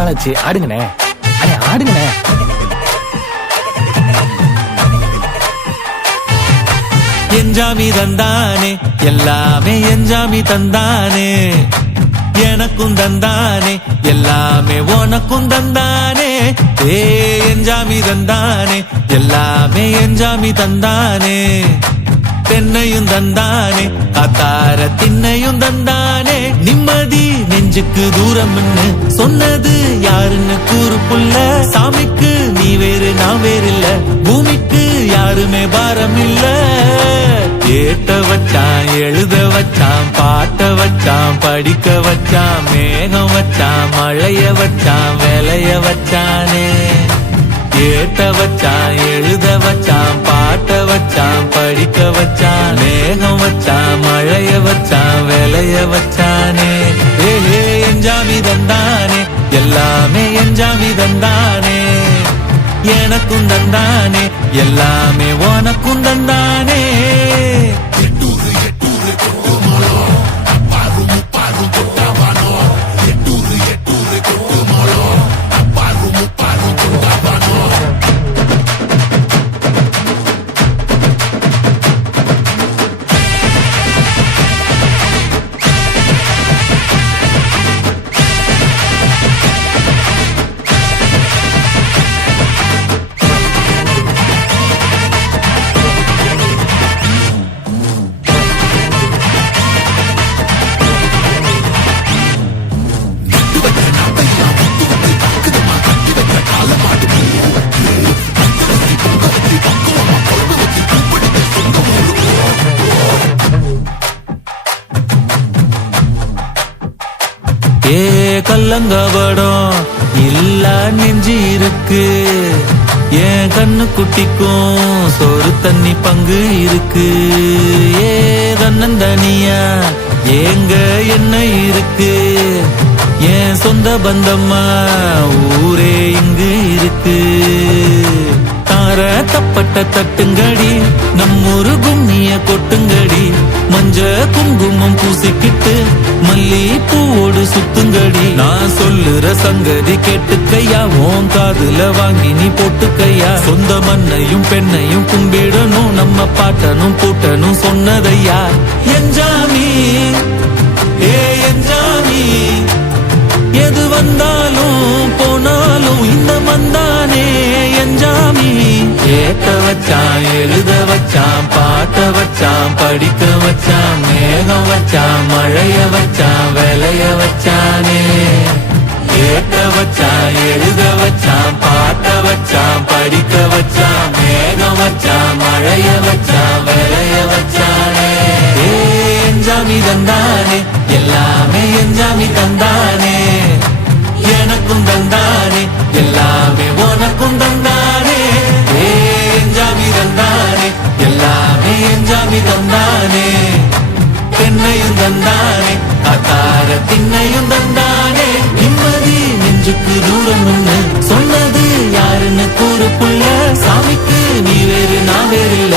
நாளாச்சு, ஆடுங்கண்ணே. அண்ணே ஆடுங்கண்ணே. என்ஜாமி தந்தானே, எல்லாமே என்ஜாமி தந்தானே, எனக்கும் தந்தானே, எல்லாமே உனக்கும் தந்தானே. என்ஜாமி தந்தானே, எல்லாமே என்ஜாமி தந்தானே, தென்னையும் தந்தானே, காத்தார திண்ணையும் தந்தானே. நிம்மதி நெஞ்சுக்கு தூரம்னு சொன்னது யாருன்னு கூறு புள்ள. சாமிக்கு நீ வேறு நான் வேறு இல்ல, பூமிக்கு யாருமே பாரம் இல்ல. ஏட்ட வச்சான், எழுத வச்சான், பாட்ட வச்சான், படிக்க வச்சான், மேகம் வச்சான், மழைய வச்சான், விளைய வச்சானே. ஏட்ட வச்சான், எழுத வச்சான், பாட்ட வச்சான், படிக்க வச்சான், மேகம் வச்சான், மழைய வச்சான், விளைய வச்சானே. என்ஜாமி தந்தானே, எல்லாமே என்ஜாமி தந்தானே, எனக்கும் தந்தானே, எல்லாமே உனக்கும் தந்தானே. கல்லங்கபடம் இல்ல நெஞ்சு இருக்கு, என் கண்ணு குட்டிக்கும் சோறு தண்ணி பங்கு இருக்கு. தன்னந்தனியா ஏங்க என்ன இருக்கு, என் சொந்த பந்தம்மா ஊரே இங்கு இருக்கு. தார தப்பட்ட தட்டுங்கடி, நம்மொரு கும்மிய கொட்டுங்கடி, மஞ்ச குங்குமம் பூசிக்கிட்டு மல்லி பூவோடு சுத்துங்கடி. நான் சொல்லுற சங்கதி கேட்டுக்கையா, உன் காதுல வாங்கி நீ போட்டுக்கையா. சொந்த மண்ணையும் பெண்ணையும் கும்பிடணும், நம்ம பாட்டனும் பூட்டனும் சொன்னதையா. என்ஜாமி என்ஜாமி, எது வந்தாலும் போனாலும் இந்த மந்தானே என்ஜாமி. ஏட்ட வச்சான், எழுத வச்சான், பாட்ட வச்சான், படிக்க வச்சான், மேகம் வச்சான், மழைய வச்சான், விளைய வச்சானே. ஏட்ட வச்சான், எழுத வச்சான், பாட்ட வச்சான், படிக்க வச்சான், மேகம் வச்சான், மழைய வச்சான், விளைய வச்சானே. என்ஜாமி தந்தானே, எல்லாமே என்ஜாமி தந்தானே, எனக்கும் தந்தானே, எல்லாமே உனக்கும் தந்தானே. என்ஜாமி தந்தானே, எல்லாமே என்ஜாமி தந்தானே, தென்னையும் தந்தானே, காத்தார திண்ணையும் தந்தானே. நிம்மதி நெஞ்சுக்கு தூரம்னு சொன்னது யாருன்னு கூறு புள்ள. சாமிக்கு நீ வேறு நான் வேறு இல்ல,